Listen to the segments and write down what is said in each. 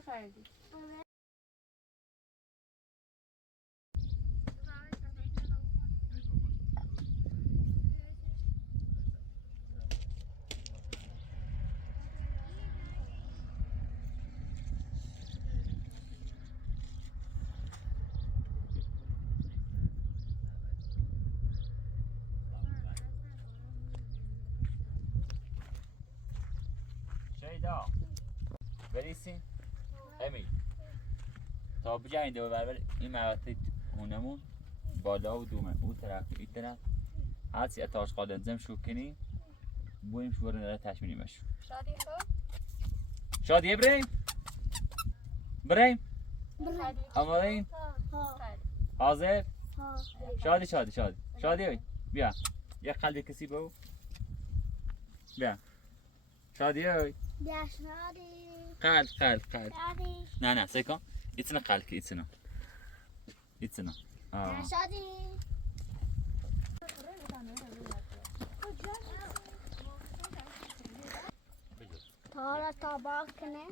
کجا خریدی؟ شیدا بریسین امید تا بجایین دو برابر این مقطع هونمون بالا و دومه او طرف این طرف هرچی اتاش قادم زم شو کنی بویم شو برنده تشمینیمش شادی خب؟ شادی بریم آماده این حاضر شادی بیا یک قلب کسی بو بیا شادی بیا شادی قلب شادی نه سیکن ایتنا قلب که ایتنا شادی تارا تاباق کنه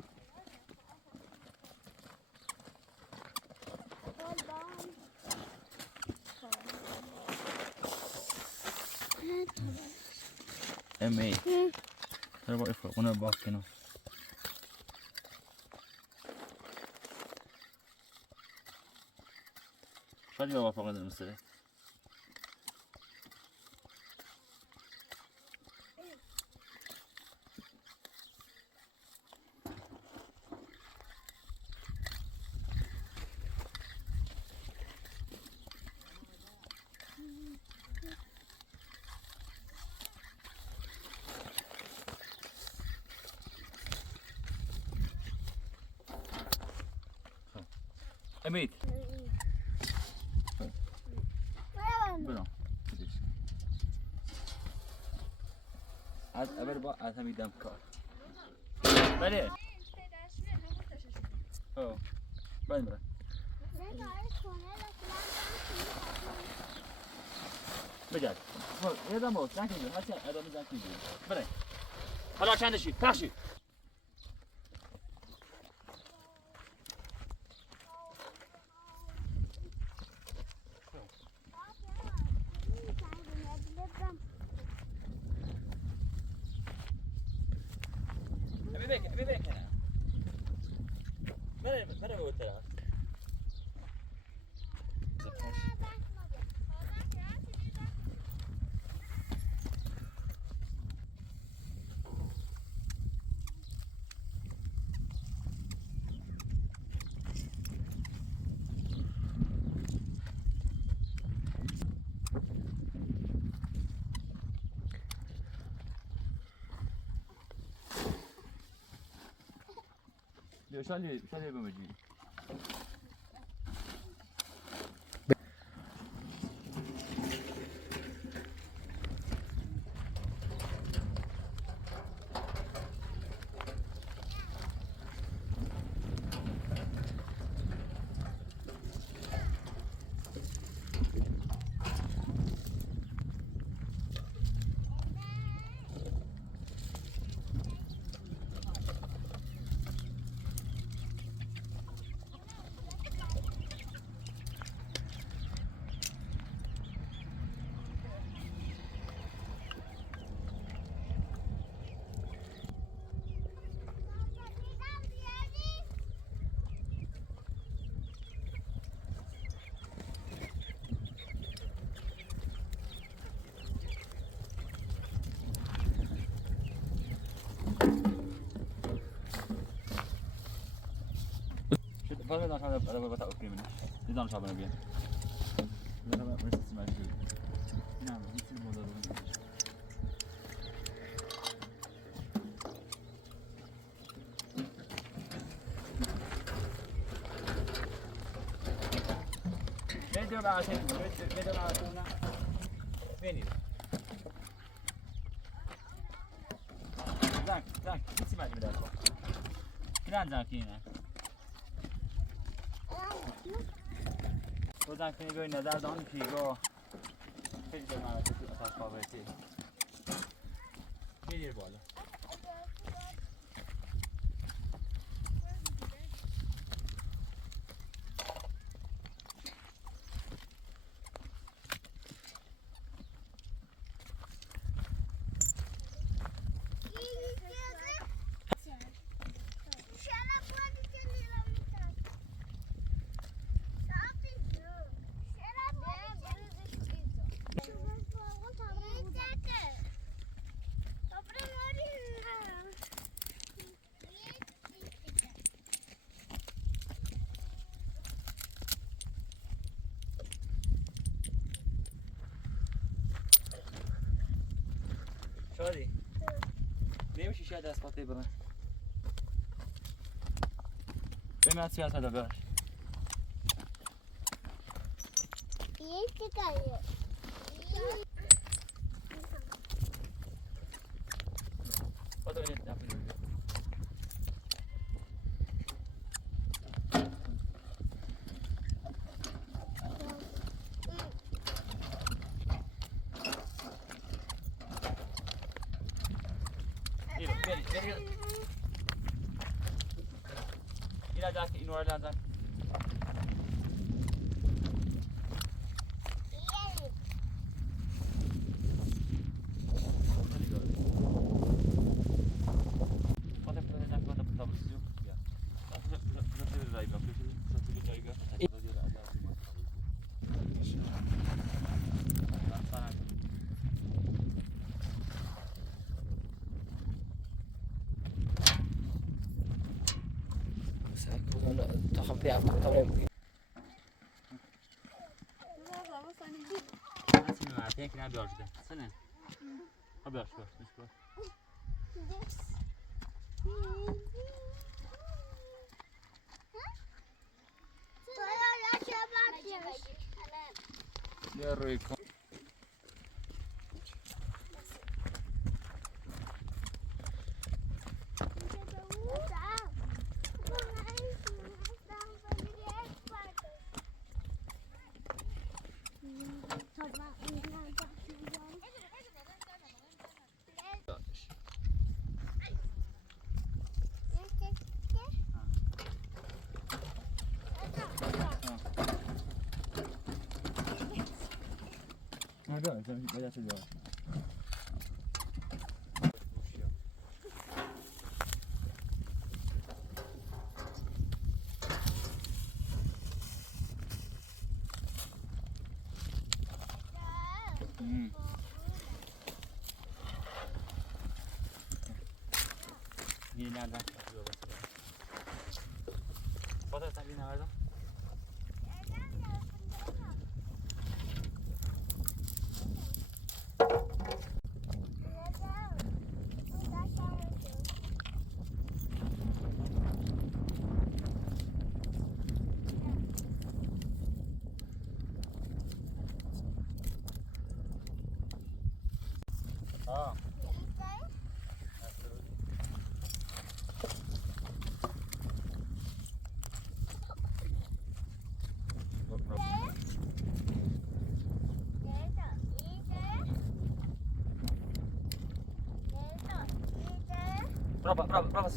امید ترى بقى افرق وانا باك هنا شادي بابا فقط المسألة امید برو از اول با از همی دم کار بله بله بجد یه دم بود زنگ میزن هرچی ادامه زنگ میزن بله حالا چندشی پخشی بره به اون طرف شالی بمجید فقط دانش آمده برای بتا اکری منه دی دانش آمده بیان برای مرسی مجبور نه میتونی موضوع رو میدونم عشان میدونم عشان نه بینید زنگ میتونی مجبور داشت کدام زنگ اینه تو زنگ کنی بیایی نظر دان پیگاه خیلی جای ملکه تو اتاش قابلتی میدیر بالا شادی نمیشه شاید دست پاته برن ببین از سیاست ها براش یک کاره خدا بینید دفعه دیگه این ادک این ور لازم تا خمسة عفوا طبعا Nasıl mı? Tek ne bir açtı. Sana. Ha bir açtı. Ya Royko. Ada, sen baca saja. Ini nereden? Foto tak bina ada. Ha. Berapa? Berapa mas?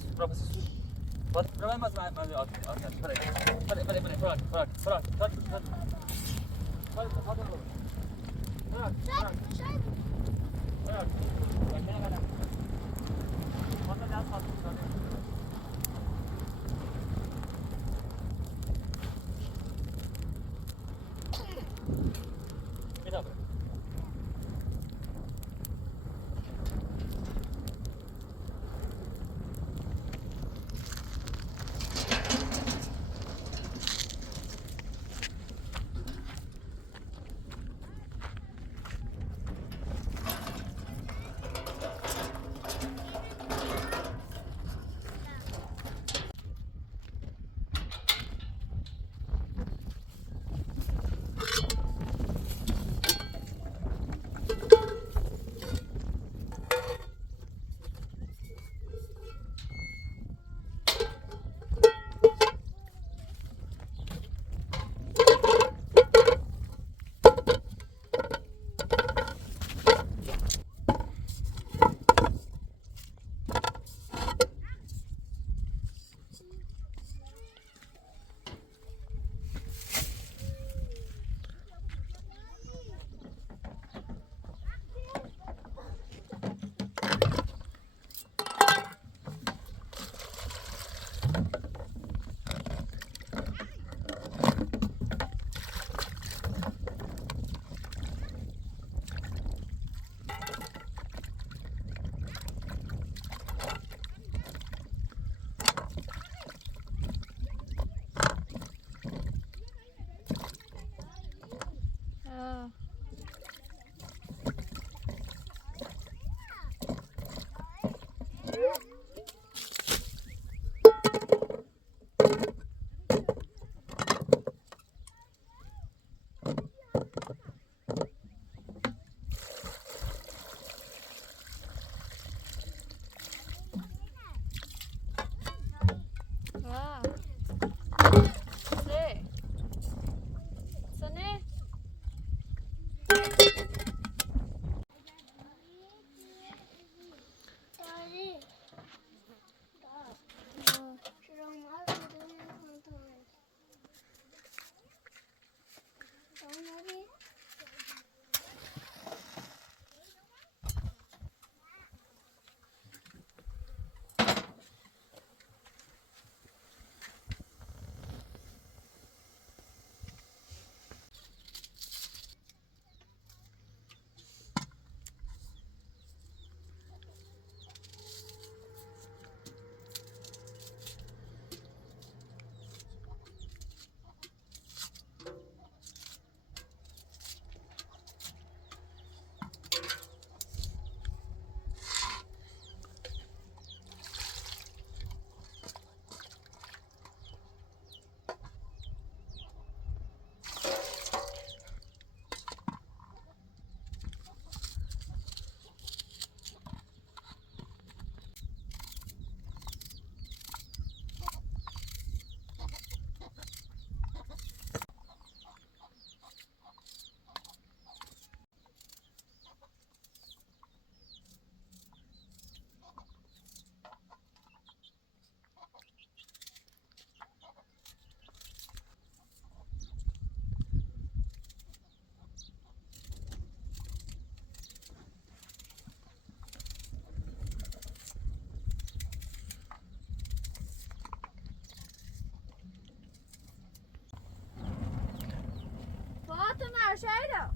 شهيدة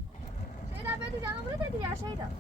شهيدة بيتو جانا بلو تدري يا شهيدة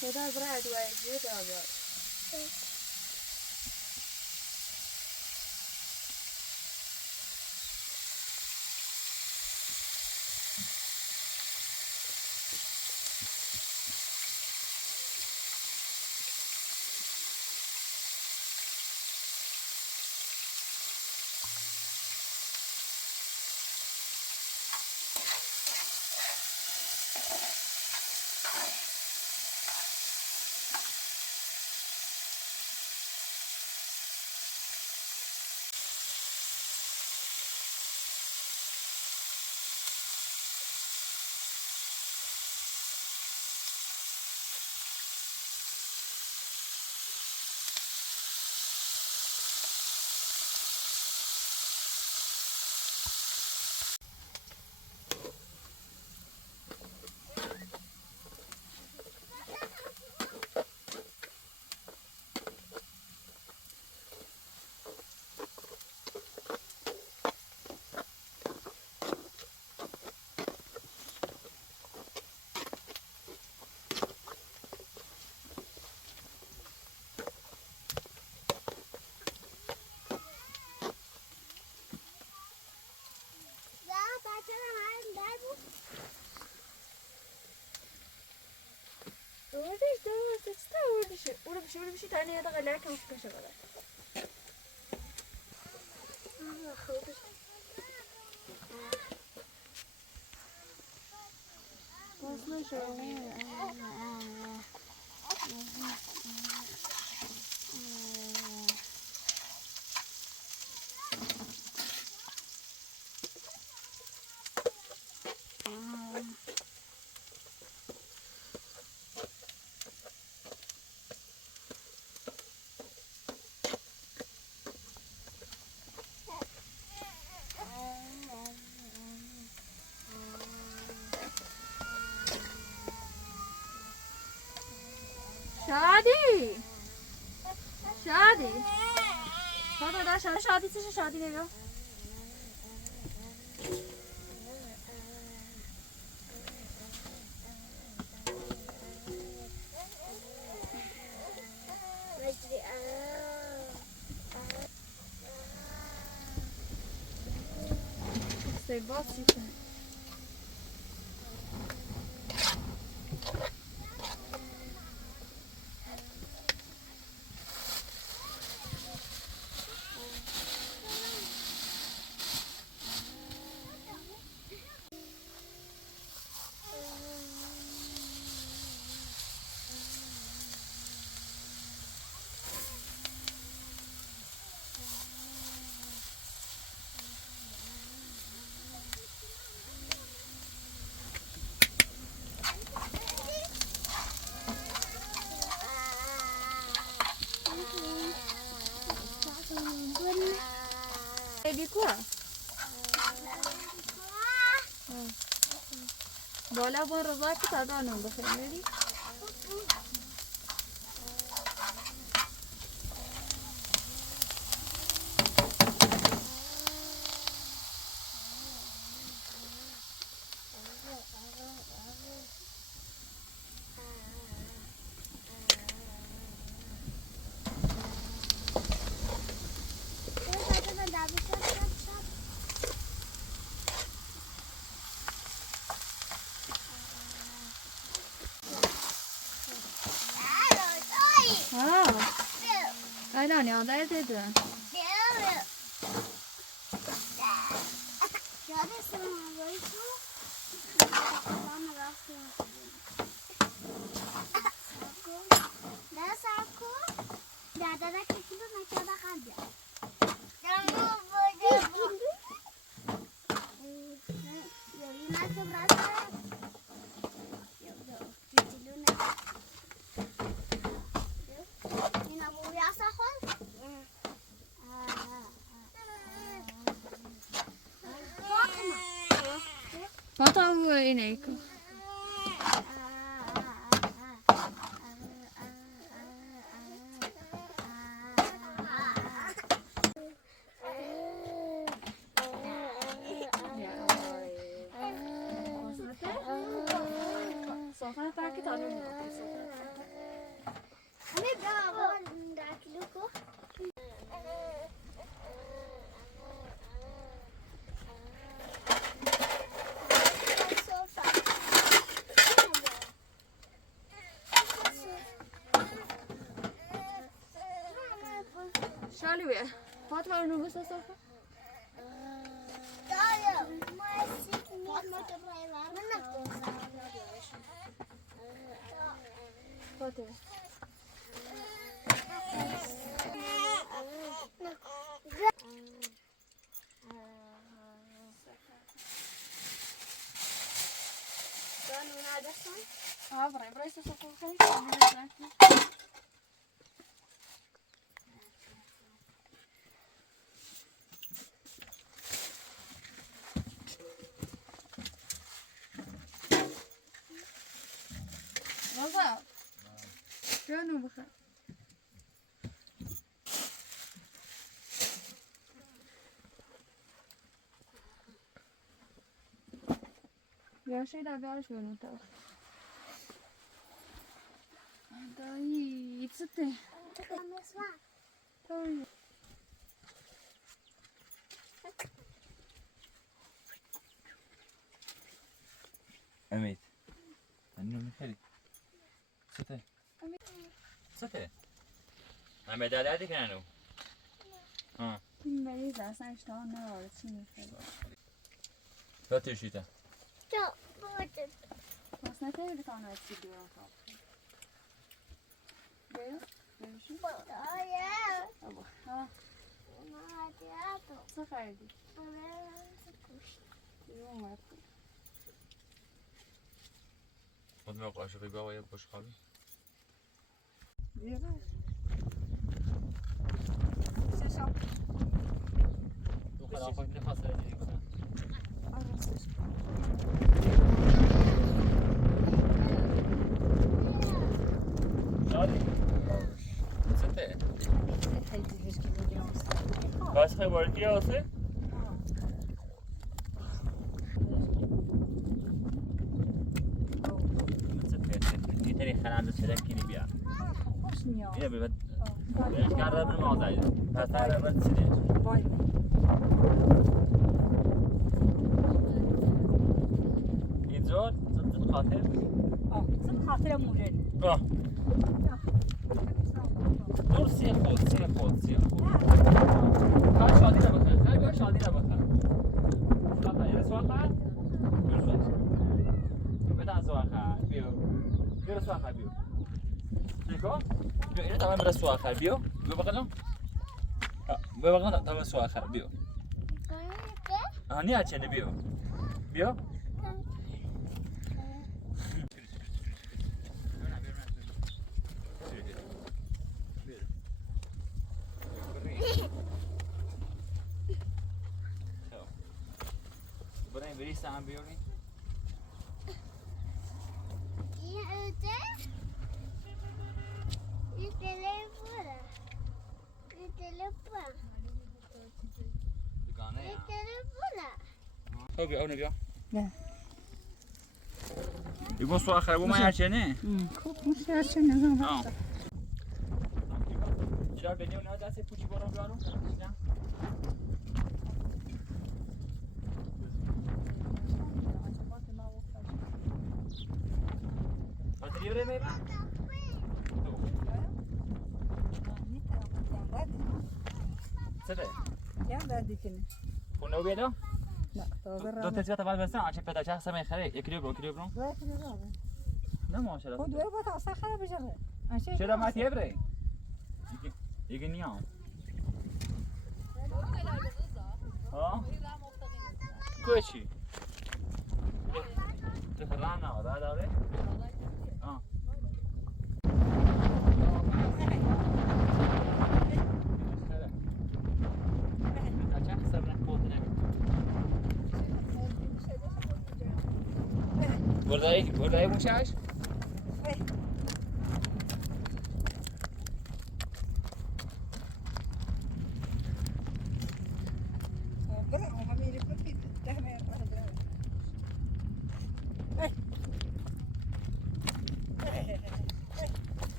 شهيدة برعد وعجيد أبيض ولا بشي تاني هذا غير كم في شغلة شادي شادي هذا ده شادي से शादी लेगा C'est bon si Baby quoi? Voilà, bon revoir, tu t'as donné un peu de famille. Aynen ya da dedi. Wat dan we in eken? Sofra tá aqui, tá no Charlie weer. Wat wou je nog eens dat over? Wat is? Ah, para isso só colocar Rosa. شنو بخير؟ يا شيء لا بيعرف شنو ترى. داي يتصدق. طيب. أميت. أنو مخلي. سته. سته. أنا بدأت كانوا. ولی اصلا اشتها نداره چی میخوایی لا تشيته بس نتایید که آنها چی دوران خواب بیرون بیرونشون ابا ها چه خریدی؟ بیرون اومد خود ما قاشقی با و یک بشقابی بیرون خدا خود نخواست دیگه کنم شادی سته باش خیلی وارکی هسته سته تری خرند شده کنی بیا اینه بیاد بیش کرده بر مازایی پس در بر چیزی بای اینجا زد خاطر زن خاطر مورد دور سی خود خواهد شادی نبخن خیلی باید شادی نبخن یه رسوه خواهد بده رسوه خواهد بیو رسوه خواهد بیو نکن بیو اینه تمام رسوه خواهد بیو بقیدم تمام رسوه خواهد بیو نه چنه بیو برای بریسته هم بیاریم خب بیا اونو بیا نه يقول سؤال آخر أبو ما يعرفني. مش عشان جلال بني ونادى سيبوشي برا بيانو. ما تريبه ميبا. سره یا بعدی کنی خونه رو بیادو نه تازه دو تزیات اول بستن آنچه پیدا چه سمه خره یک کیلو برو نه ماشاءالله خود دوی با تا خراب بشه چرا ما تیبره یکی نیام ها کوچی رانا را داره آه بردایی موشش؟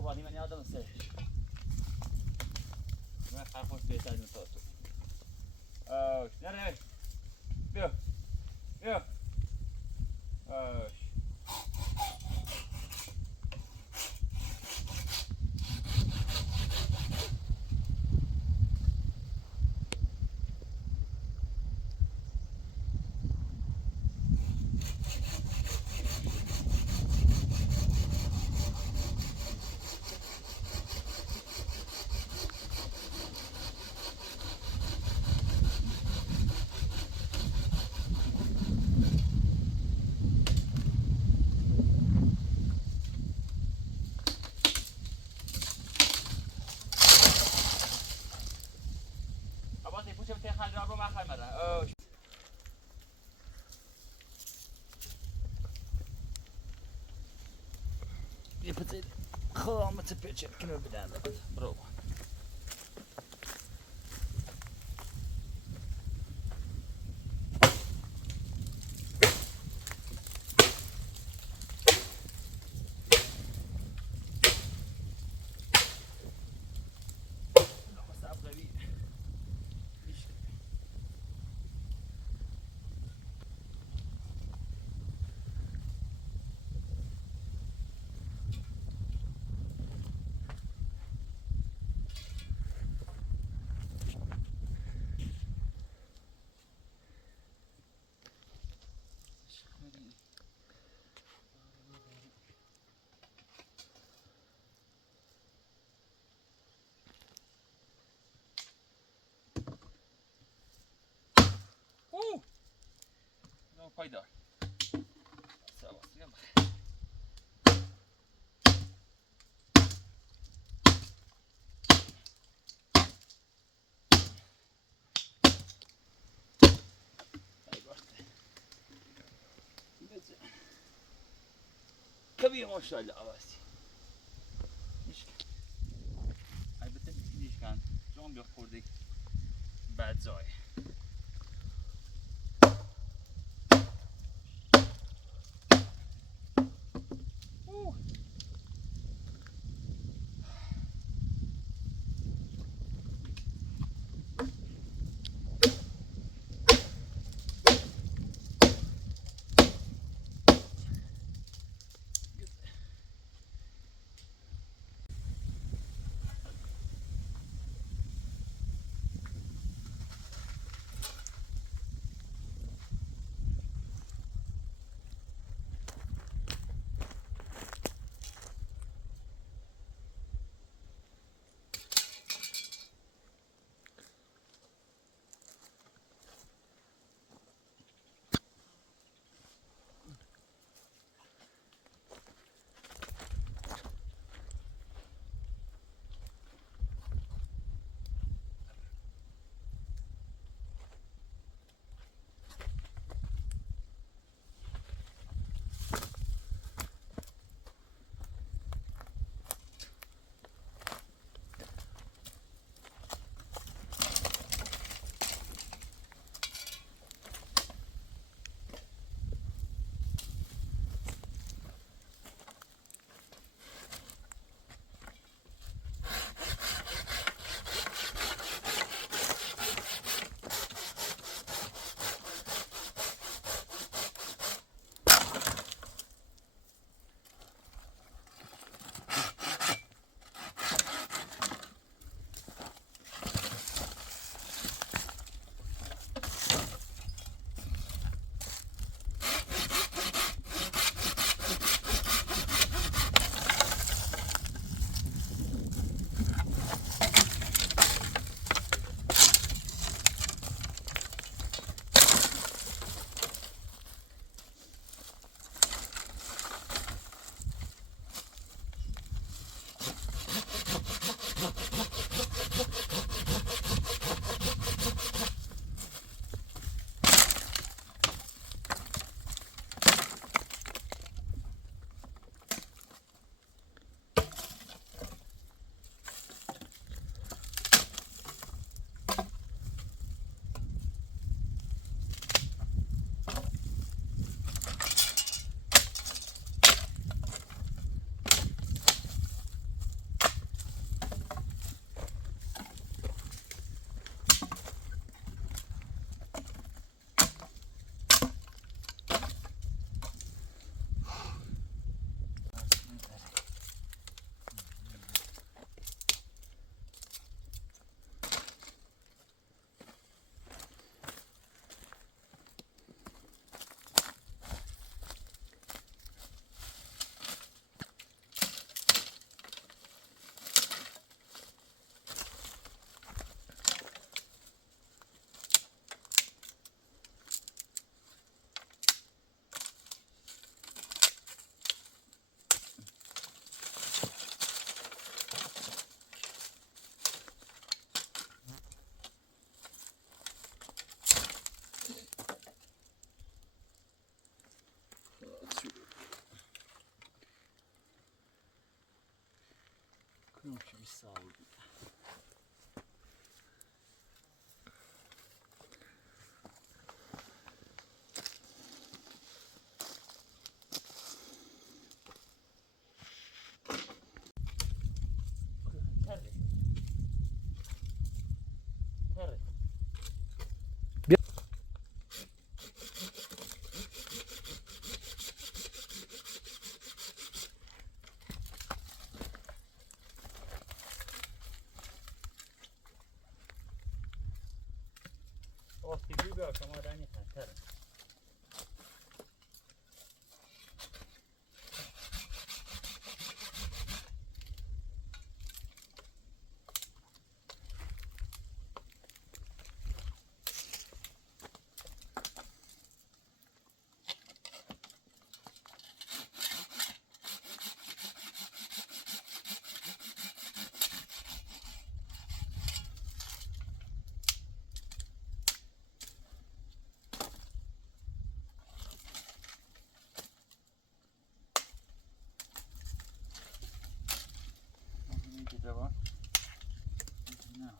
قربانی من یادم سرش من خرخوش بهتر این تا تو آش نره بیا بیا آش یه پتر خامت پیچه کنو بدن برو پایدار کبیر ماشاءالله آواسی البته نیش کن جام بیا خورده بد زای کنم که 20 سال بود. وقتی بیا شما دانی خطره. جواب نه.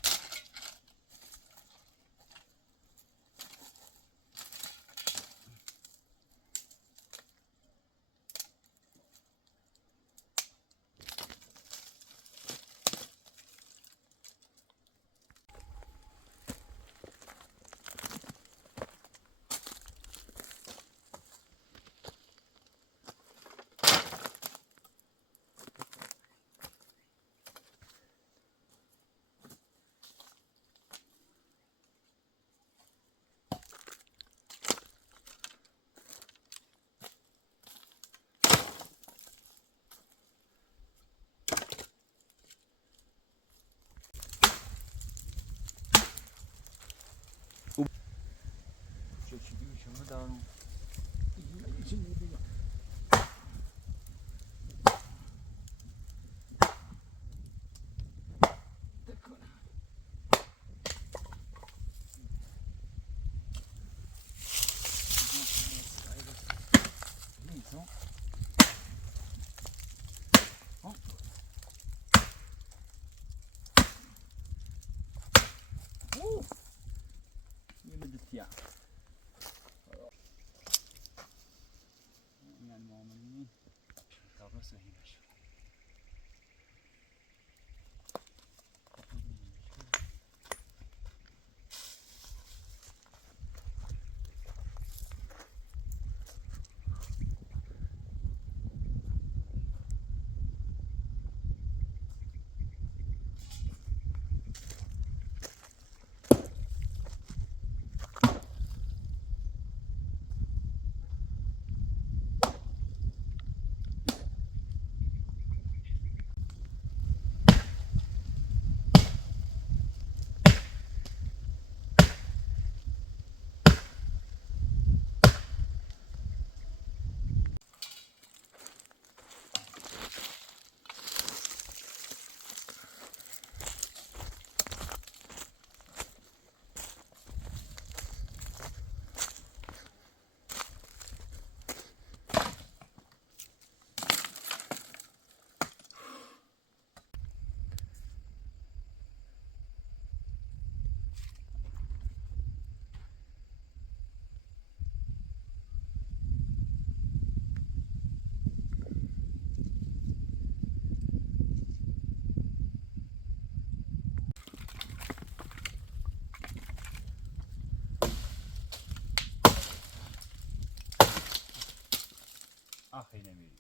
چی شما دارم آخی نمیری.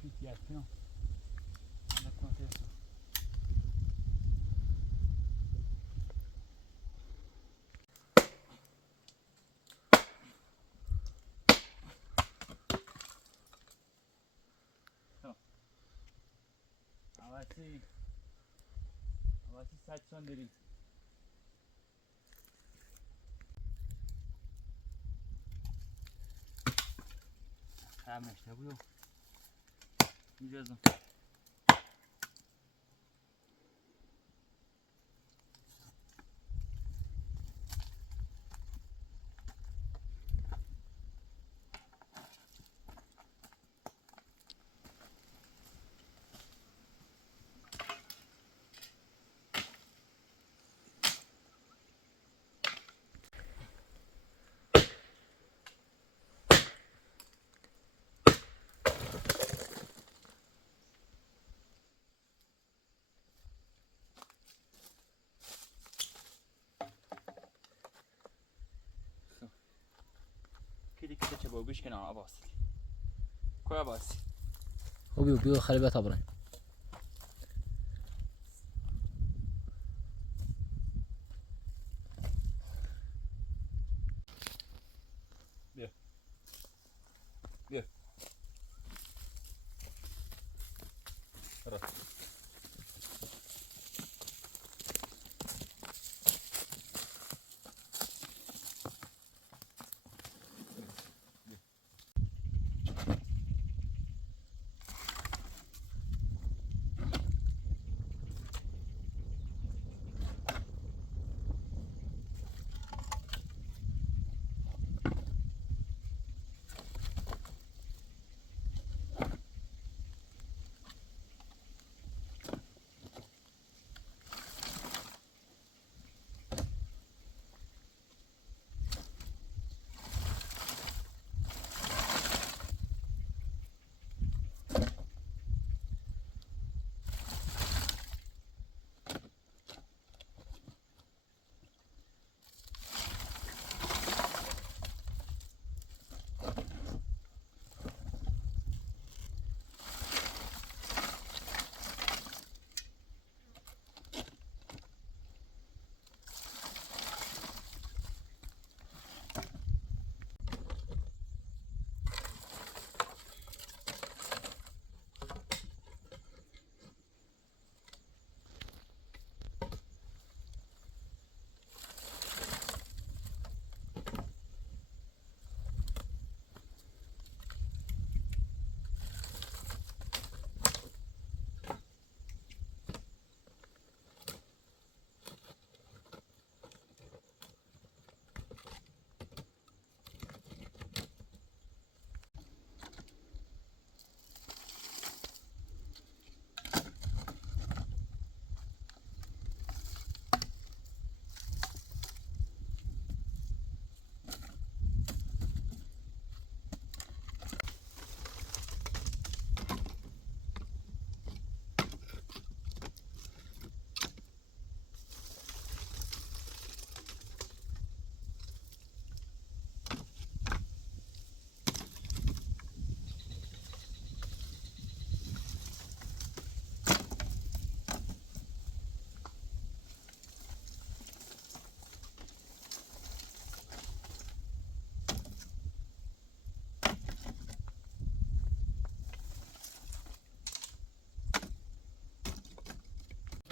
Fichiazione. La contessa. Avati saçon deri. Tamam işte bu. Güzel. چه بوگوش کنه عباس کو عباس هو بيو خلي بالك ابراهيم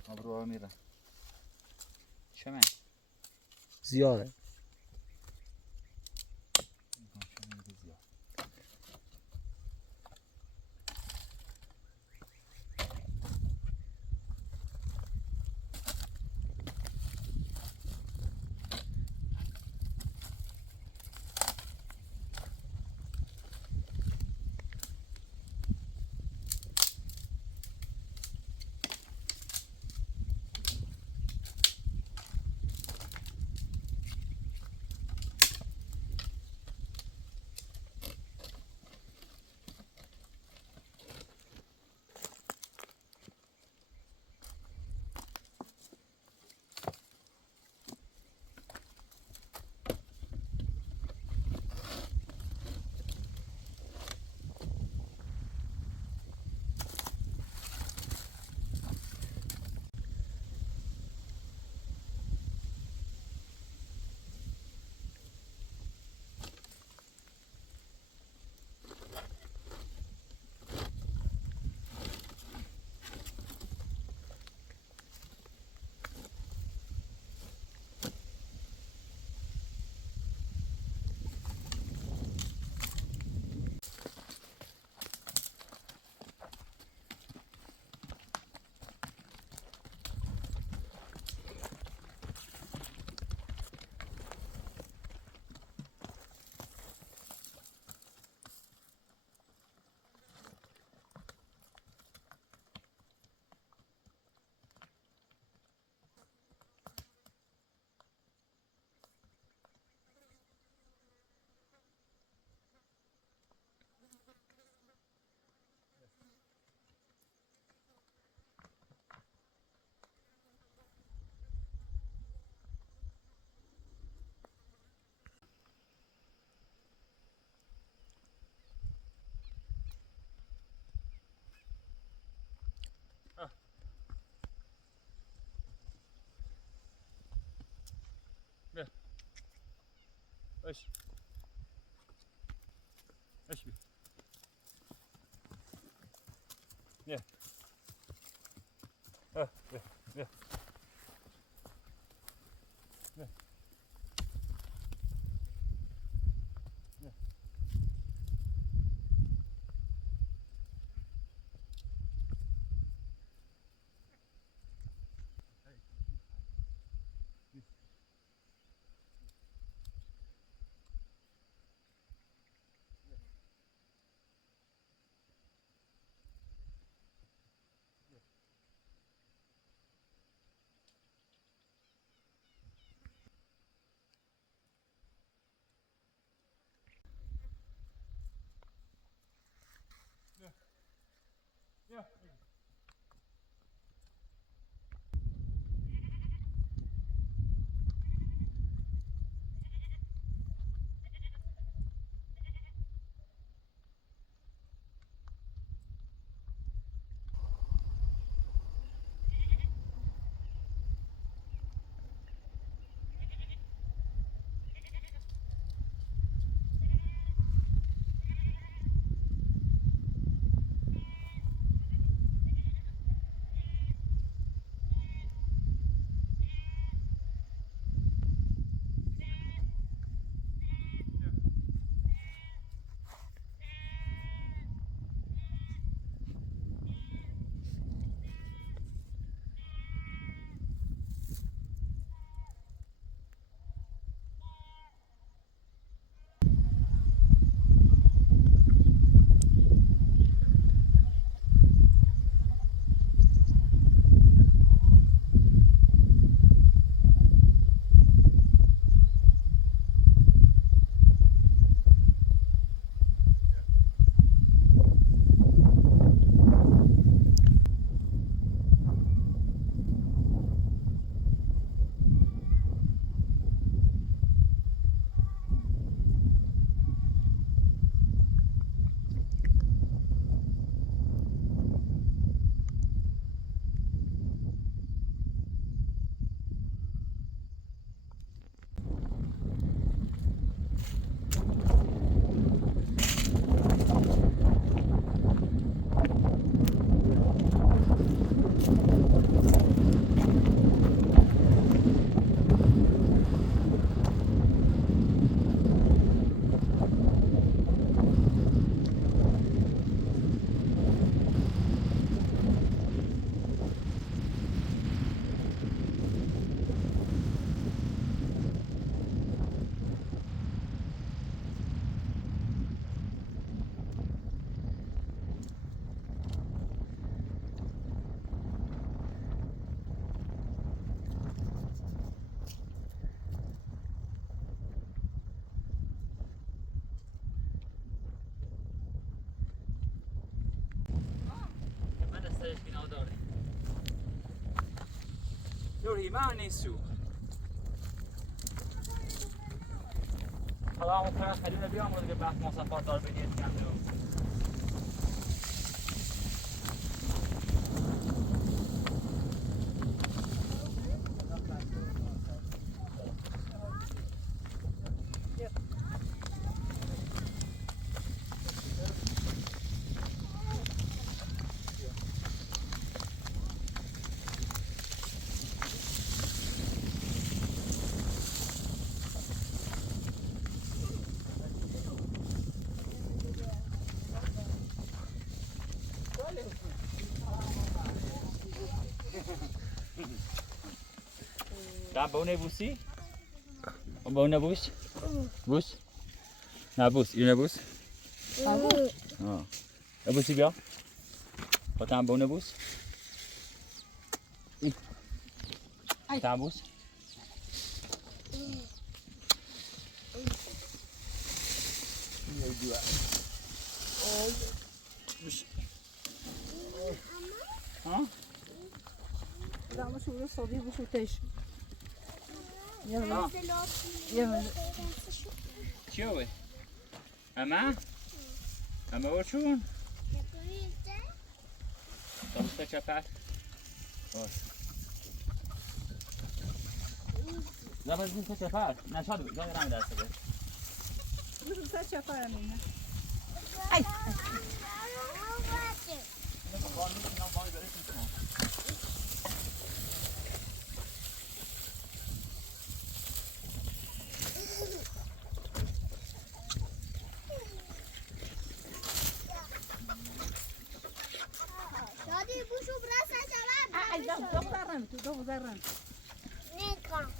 ابرو میره چمن زياده باش باش بیا بیا بیا بیا بیا بیا Yuri, ma nisu. حالا همون طرف خیلی بیام و دیگه بحث مصفات دار بدید کنده Tá bom, né, Bussi? Bom, né, Bussi? Bussi? Na Bussi, né, Bussi? Ah. É Bussi, Biel? Tá bom, né, Bussi? Tá, Bussi? Ha? Dá-me chuva só digo o texto. Ah. چیه؟ اما؟ اما برچون؟ تا چپت؟ باش نه باید این چپت؟ نه شاید رم دست بده بشو سر چپرم اینه شادی بوشو برس ای دو بزرم تو دو بزرم نیکم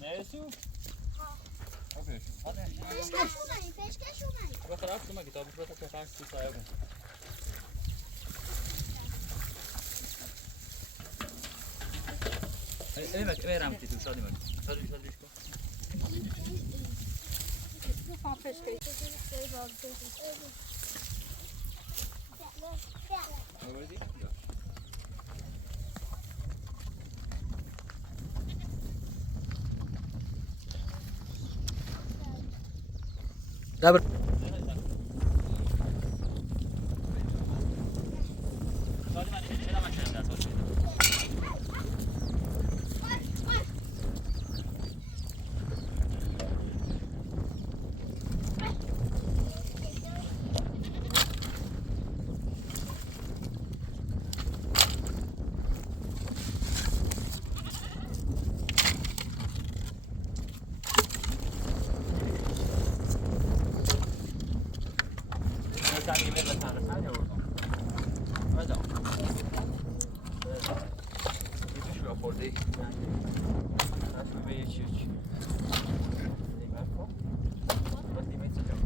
Neresi o? Yapıyorsun. Hadi. پیشکش اومدی پیشکش اومدی Bak taraf tutma kitabı. Burada kapan su sahibi. Evet ramti tu şadi mı? Şadi şadi. بخوام فشکش Öyle değil. دبر Şadi ben bir şey demem ders olsun. Sen yemeğe de tanrı sen ya oradan. Hadi. Yetiş şu aporda. Aç bebeği içiyor. Bak yemeği sıcak.